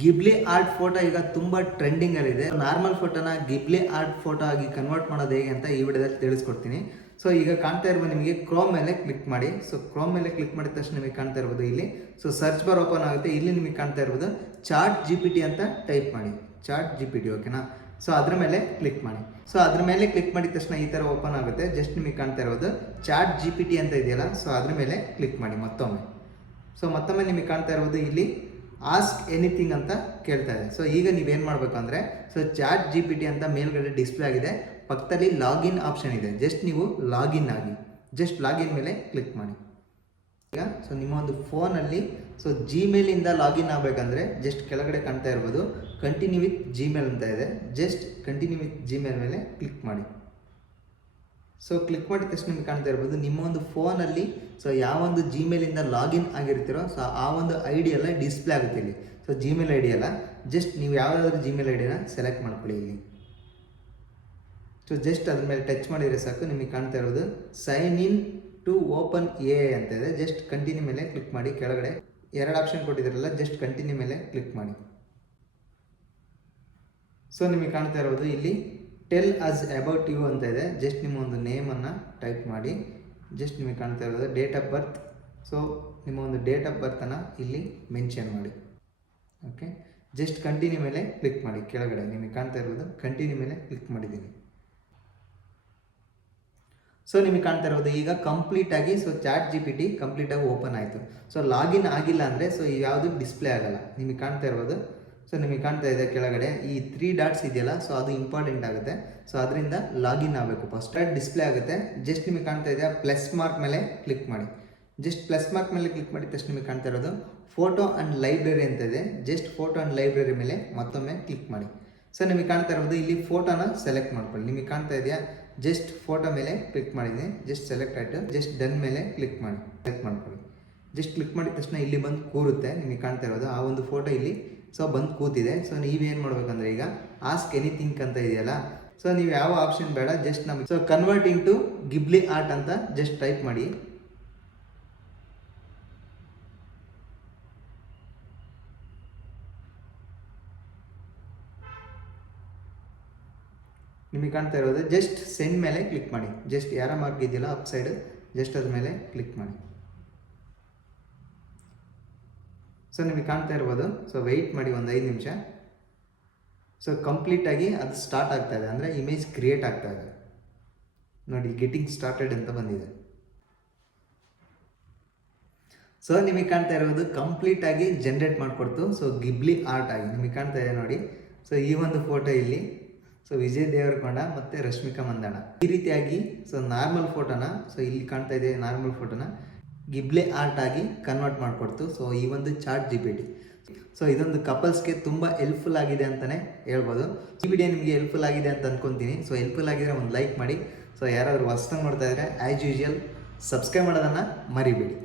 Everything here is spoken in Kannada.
ಗಿಬ್ಲಿ ಆರ್ಟ್ ಫೋಟೋ ಈಗ ತುಂಬ ಟ್ರೆಂಡಿಂಗಲ್ಲಿದೆ. ನಾರ್ಮಲ್ ಫೋಟೋನ ಗಿಬ್ಲಿ ಆರ್ಟ್ ಫೋಟೋ ಆಗಿ ಕನ್ವರ್ಟ್ ಮಾಡೋದು ಹೇಗೆ ಅಂತ ಈ ವಿಡಿಯೋದಲ್ಲಿ ತಿಳಿಸ್ಕೊಡ್ತೀನಿ. ಸೊ ಈಗ ಕಾಣ್ತಾ ಇರ್ಬೋದು ನಿಮಗೆ ಕ್ರೋಮ್ ಮೇಲೆ ಕ್ಲಿಕ್ ಮಾಡಿ. ಸೊ ಕ್ರೋಮ್ ಮೇಲೆ ಕ್ಲಿಕ್ ಮಾಡಿದ ತಕ್ಷಣ ನಿಮಗೆ ಕಾಣ್ತಾ ಇರ್ಬೋದು ಇಲ್ಲಿ ಸೊ ಸರ್ಚ್ ಬಾರ್ ಓಪನ್ ಆಗುತ್ತೆ. ಇಲ್ಲಿ ನಿಮಗೆ ಕಾಣ್ತಾ ಇರ್ಬೋದು ಚಾಟ್ GPT ಅಂತ ಟೈಪ್ ಮಾಡಿ. ಚಾಟ್ GPT ಓಕೆನಾ. ಸೊ ಅದ್ರ ಮೇಲೆ ಕ್ಲಿಕ್ ಮಾಡಿ. ಸೊ ಅದ್ರ ಮೇಲೆ ಕ್ಲಿಕ್ ಮಾಡಿದ ತಕ್ಷಣ ಈ ಥರ ಓಪನ್ ಆಗುತ್ತೆ. ಜಸ್ಟ್ ನಿಮಗೆ ಕಾಣ್ತಾ ಇರೋದು ಚಾಟ್ GPT ಅಂತ ಇದೆಯಲ್ಲ, ಸೊ ಅದ್ರ ಮೇಲೆ ಕ್ಲಿಕ್ ಮಾಡಿ ಮತ್ತೊಮ್ಮೆ. ಸೊ ಮತ್ತೊಮ್ಮೆ ನಿಮಗೆ ಕಾಣ್ತಾ ಇರೋದು ಇಲ್ಲಿ ಆಸ್ಕ್ ಎನಿಥಿಂಗ್ ಅಂತ ಕೇಳ್ತಾ ಇದೆ. ಸೊ ಈಗ ನೀವೇನು ಮಾಡಬೇಕು ಅಂದರೆ ಸೊ ಚಾಟ್ GPT ಅಂತ ಮೇಲ್ಗಡೆ ಡಿಸ್ಪ್ಲೇ ಆಗಿದೆ, ಪಕ್ಕದಲ್ಲಿ ಲಾಗಿನ್ ಆಪ್ಷನ್ ಇದೆ. ಜಸ್ಟ್ ನೀವು ಲಾಗಿನ್ ಆಗಿ, ಜಸ್ಟ್ ಲಾಗಿನ್ ಮೇಲೆ ಕ್ಲಿಕ್ ಮಾಡಿ. ಈಗ ಸೊ ನಿಮ್ಮ ಒಂದು ಫೋನಲ್ಲಿ ಸೊ ಜಿಮೇಲಿಂದ ಲಾಗಿನ್ ಆಗಬೇಕಂದ್ರೆ ಜಸ್ಟ್ ಕೆಳಗಡೆ ಕಾಣ್ತಾ ಇರ್ಬೋದು ಕಂಟಿನ್ಯೂ ವಿತ್ ಜಿಮೇಲ್ ಅಂತ ಇದೆ. ಜಸ್ಟ್ ಕಂಟಿನ್ಯೂ ವಿತ್ ಜಿಮೇಲ್ ಮೇಲೆ ಕ್ಲಿಕ್ ಮಾಡಿ. ಸೊ ಕ್ಲಿಕ್ ಮಾಡಿದ ತಕ್ಷಣ ನಿಮಗೆ ಕಾಣ್ತಾ ಇರ್ಬೋದು ನಿಮ್ಮ ಒಂದು ಫೋನಲ್ಲಿ ಸೊ ಯಾವೊಂದು ಜಿಮೇಲಿಂದ ಲಾಗಿನ್ ಆಗಿರ್ತೀರೋ ಸೊ ಆ ಒಂದು ID ಎಲ್ಲ ಡಿಸ್ಪ್ಲೇ ಆಗುತ್ತೆ ಇಲ್ಲಿ. ಸೊ ಜಿಮೇಲ್ ID ಎಲ್ಲ ಜಸ್ಟ್ ನೀವು ಯಾವುದಾದ್ರೂ ಜಿಮೇಲ್ IDನ ಸೆಲೆಕ್ಟ್ ಮಾಡ್ಕೊಳ್ಳಿ ಇಲ್ಲಿ. ಸೊ ಜಸ್ಟ್ ಅದ್ರ ಮೇಲೆ ಟಚ್ ಮಾಡಿದರೆ ಸಾಕು, ನಿಮಗೆ ಕಾಣ್ತಾ ಇರೋದು sign in to open AI ಅಂತ ಇದೆ. ಜಸ್ಟ್ ಕಂಟಿನ್ಯೂ ಮೇಲೆ ಕ್ಲಿಕ್ ಮಾಡಿ. ಕೆಳಗಡೆ ಎರಡು ಆಪ್ಷನ್ ಕೊಟ್ಟಿದ್ದಾರಲ್ಲ, ಜಸ್ಟ್ ಕಂಟಿನ್ಯೂ ಮೇಲೆ ಕ್ಲಿಕ್ ಮಾಡಿ. ಸೊ ನಿಮಗೆ ಕಾಣ್ತಾ ಇರೋದು ಇಲ್ಲಿ ಟೆಲ್ ಅಸ್ ಅಬೌಟ್ ಯು ಅಂತ ಇದೆ. ಜಸ್ಟ್ ನಿಮ್ಮ ಒಂದು ನೇಮನ್ನು ಟೈಪ್ ಮಾಡಿ. ಜಸ್ಟ್ ನಿಮಗೆ ಕಾಣ್ತಾ ಇರೋದು ಡೇಟ್ ಆಫ್ ಬರ್ತ್. ಸೊ ನಿಮ್ಮ ಒಂದು ಡೇಟ್ ಆಫ್ ಬರ್ತನ್ನು ಇಲ್ಲಿ ಮೆನ್ಷನ್ ಮಾಡಿ. ಓಕೆ, ಜಸ್ಟ್ ಕಂಟಿನ್ಯೂ ಮೇಲೆ ಕ್ಲಿಕ್ ಮಾಡಿ. ಕೆಳಗಡೆ ನಿಮಗೆ ಕಾಣ್ತಾ ಇರೋದು ಕಂಟಿನ್ಯೂ ಮೇಲೆ ಕ್ಲಿಕ್ ಮಾಡಿದ್ದೀನಿ. ಸೊ ನಿಮಗೆ ಕಾಣ್ತಾ ಇರೋದು ಈಗ ಕಂಪ್ಲೀಟಾಗಿ ಸೊ ಚಾಟ್ GPT ಕಂಪ್ಲೀಟಾಗಿ ಓಪನ್ ಆಯಿತು. ಸೊ ಲಾಗಿನ್ ಆಗಿಲ್ಲ ಅಂದರೆ ಸೊ ಯಾವುದು ಡಿಸ್ಪ್ಲೇ ಆಗಲ್ಲ. ನಿಮಗೆ ಕಾಣ್ತಾ ಇರ್ಬೋದು ಸೊ ನಿಮಗೆ ಕಾಣ್ತಾ ಇದೆ ಕೆಳಗಡೆ ಈ 3 ಡಾಟ್ಸ್ ಇದೆಯಲ್ಲ, ಸೊ ಅದು ಇಂಪಾರ್ಟೆಂಟ್ ಆಗುತ್ತೆ. ಸೊ ಅದರಿಂದ ಲಾಗಿನ್ ಆಗಬೇಕು. ಫಸ್ಟ್ ಡಿಸ್ಪ್ಲೇ ಆಗುತ್ತೆ. ಜಸ್ಟ್ ನಿಮಗೆ ಕಾಣ್ತಾ ಇದೆ ಪ್ಲಸ್ ಮಾರ್ಕ್ ಮೇಲೆ ಕ್ಲಿಕ್ ಮಾಡಿ. ಜಸ್ಟ್ ಪ್ಲಸ್ ಮಾರ್ಕ್ ಮೇಲೆ ಕ್ಲಿಕ್ ಮಾಡಿದ ತಕ್ಷಣ ನಿಮಗೆ ಕಾಣ್ತಾ ಇರೋದು ಫೋಟೋ ಆ್ಯಂಡ್ ಲೈಬ್ರರಿ ಅಂತ ಇದೆ. ಜಸ್ಟ್ ಫೋಟೋ ಆ್ಯಂಡ್ ಲೈಬ್ರರಿ ಮೇಲೆ ಮತ್ತೊಮ್ಮೆ ಕ್ಲಿಕ್ ಮಾಡಿ. ಸೊ ನಿಮಗೆ ಕಾಣ್ತಾ ಇರೋದು ಇಲ್ಲಿ ಫೋಟೋನ ಸೆಲೆಕ್ಟ್ ಮಾಡ್ಕೊಳ್ಳಿ. ನಿಮಗೆ ಕಾಣ್ತಾ ಇದೆಯಾ ಜಸ್ಟ್ ಫೋಟೋ ಮೇಲೆ ಕ್ಲಿಕ್ ಮಾಡಿದ್ದೀನಿ. ಜಸ್ಟ್ ಸೆಲೆಕ್ಟ್ ಆಯಿತು. ಜಸ್ಟ್ ಡನ್ ಮೇಲೆ ಕ್ಲಿಕ್ ಮಾಡಿ, ಸೆಲೆಕ್ಟ್ ಮಾಡ್ಕೊಳ್ಳಿ. ಜಸ್ಟ್ ಕ್ಲಿಕ್ ಮಾಡಿದ ತಕ್ಷಣ ಇಲ್ಲಿ ಬಂದು ಕೂರುತ್ತೆ. ನಿಮಗೆ ಕಾಣ್ತಾ ಇರೋದು ಆ ಒಂದು ಫೋಟೋ ಇಲ್ಲಿ ಸೊ ಬಂದು ಕೂತಿದೆ. ಸೊ ನೀವೇನು ಮಾಡ್ಬೇಕಂದ್ರೆ ಈಗ ಆಸ್ಕ್ ಎನಿಥಿಂಗ್ ಅಂತ ಇದೆಯಲ್ಲ, ಸೊ ನೀವು ಯಾವ ಆಪ್ಷನ್ ಬೇಡ, ಜಸ್ಟ್ ನಮಗೆ ಸೊ ಕನ್ವರ್ಟಿಂಗ್ ಟು ಗಿಬ್ಲಿ ಆರ್ಟ್ ಅಂತ ಜಸ್ಟ್ ಟೈಪ್ ಮಾಡಿ. ನಿಮಗೆ ಕಾಣ್ತಾ ಇರೋದು ಜಸ್ಟ್ ಸೆಂಡ್ ಮೇಲೆ ಕ್ಲಿಕ್ ಮಾಡಿ. ಜಸ್ಟ್ ಯಾರ ಮಾರ್ಕ್ ಇದೆಯಲ್ಲ ಅಪ್ ಸೈಡ್, ಜಸ್ಟ್ ಅದ್ರ ಮೇಲೆ ಕ್ಲಿಕ್ ಮಾಡಿ. ಸೊ ನಿಮಗೆ ಕಾಣ್ತಾ ಇರ್ಬೋದು ಸೊ ವೆಯ್ಟ್ ಮಾಡಿ ಒಂದು 5 ನಿಮಿಷ. ಸೊ ಕಂಪ್ಲೀಟಾಗಿ ಅದು ಸ್ಟಾರ್ಟ್ ಆಗ್ತಾ ಇದೆ, ಅಂದರೆ ಇಮೇಜ್ ಕ್ರಿಯೇಟ್ ಆಗ್ತಾ ಇದೆ ನೋಡಿ. ಗೆಟಿಂಗ್ ಸ್ಟಾರ್ಟೆಡ್ ಅಂತ ಬಂದಿದೆ. ಸೊ ನಿಮಗೆ ಕಾಣ್ತಾ ಇರೋದು ಕಂಪ್ಲೀಟಾಗಿ ಜನ್ರೇಟ್ ಮಾಡಿಕೊಡ್ತು. ಸೊ ಗಿಬ್ಲಿ ಆರ್ಟ್ ಆಗಿ ನಿಮಗೆ ಕಾಣ್ತಾ ಇದೆ ನೋಡಿ. ಸೊ ಈ ಒಂದು ಫೋಟೋ ಇಲ್ಲಿ ಸೊ ವಿಜಯ್ ದೇವರಕೊಂಡ ಮತ್ತು ರಶ್ಮಿಕಾ ಮಂದಣ್ಣ ಈ ರೀತಿಯಾಗಿ ಸೊ ನಾರ್ಮಲ್ ಫೋಟೋನ ಸೊ ಇಲ್ಲಿ ಕಾಣ್ತಾ ಇದೆ ನಾರ್ಮಲ್ ಫೋಟೋನ ಗಿಬ್ಲಿ ಆರ್ಟ್ ಆಗಿ ಕನ್ವರ್ಟ್ ಮಾಡಿಕೊಡ್ತು. ಸೊ ಈ ಒಂದು ಚಾಟ್ GPT. ಸೊ ಇದೊಂದು ಕಪಲ್ಸ್ಗೆ ತುಂಬ ಹೆಲ್ಪ್ಫುಲ್ ಆಗಿದೆ ಅಂತಲೇ ಹೇಳ್ಬೋದು. ಈ ವಿಡಿಯೋ ನಿಮಗೆ ಹೆಲ್ಪ್ಫುಲ್ ಆಗಿದೆ ಅಂತ ಅಂದ್ಕೊತೀನಿ. ಸೊ ಹೆಲ್ಪ್ಫುಲ್ ಆಗಿದ್ರೆ ಒಂದು ಲೈಕ್ ಮಾಡಿ. ಸೊ ಯಾರಾದರೂ ಹೊಸ್ದಾಗಿ ನೋಡ್ತಾ ಇದ್ದರೆ ಆ್ಯಸ್ ಯೂಶುವಲ್ ಸಬ್ಸ್ಕ್ರೈಬ್ ಮಾಡೋದನ್ನು ಮರಿಬೇಡಿ.